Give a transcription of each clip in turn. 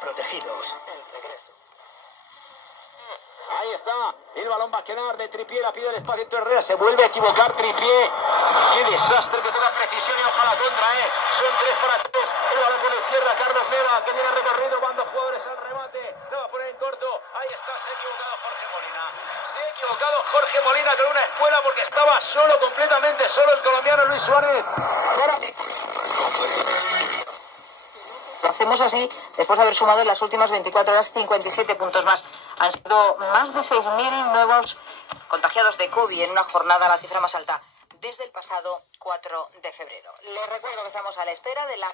protegidos. Ahí está, el balón va a quedar de Trippier, la pide el espacio entre Herrera, se vuelve a equivocar Trippier. Qué desastre, que toda precisión y ojalá contra, son 3 para 3, el balón por la izquierda, Carlos Neva, que tiene recorrido, van 2 jugadores al remate, lo va a poner en corto, ahí está, se ha equivocado Jorge Molina. Se ha equivocado Jorge Molina con una espuela porque estaba solo, completamente solo el colombiano Luis Suárez. Lo hacemos así después de haber sumado en las últimas 24 horas 57 puntos más. Han sido más de 6.000 nuevos contagiados de COVID en una jornada, la cifra más alta desde el pasado 4 de febrero. Les recuerdo que estamos a la espera de la...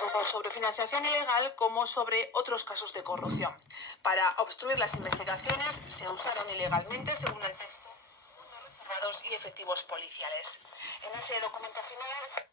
Tanto sobre financiación ilegal como sobre otros casos de corrupción. Para obstruir las investigaciones se usaron ilegalmente, según el texto, cerrados y efectivos policiales. En ese documento final...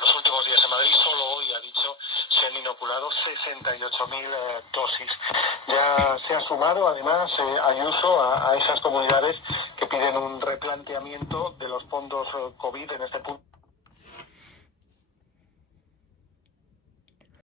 Los últimos días en Madrid, solo hoy ha dicho, se han inoculado 68.000 dosis. Ya se ha sumado, además, Ayuso a esas comunidades que piden un replanteamiento de los fondos COVID en este punto.